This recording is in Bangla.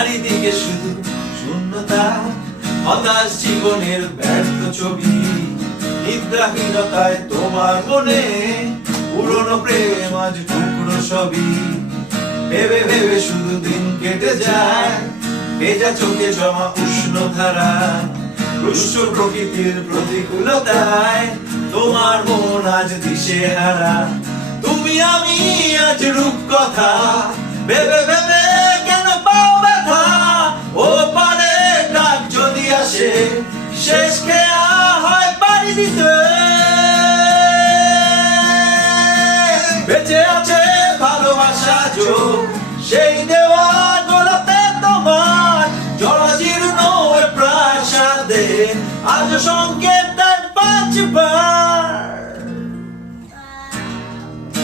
চারিদিকে শুধু শূন্যতা, হতাশ জীবনের ব্যর্থ ছবি। নিদ্রাহীনতায় তোমার মনে পুরনো প্রেম আজ টুকরো সবই। ভেবে ভেবে শুধু দিন কেটে যায়, ভেজা চোখে জমা উষ্ণ ধারা। রুষ্ট প্রকৃতির প্রতিকূলতায় তোমার মন আজ দিশেহারা। তুমি আমি আজ রূপকথা, ভেবে ভেবে কেন পাও ব্যথা। ও পারে ডাক যদি আসে, শেষ খেয়া হয় পাড়ি দিতে। বেঁচে আছে ভালোবাসা, সেই দেওয়া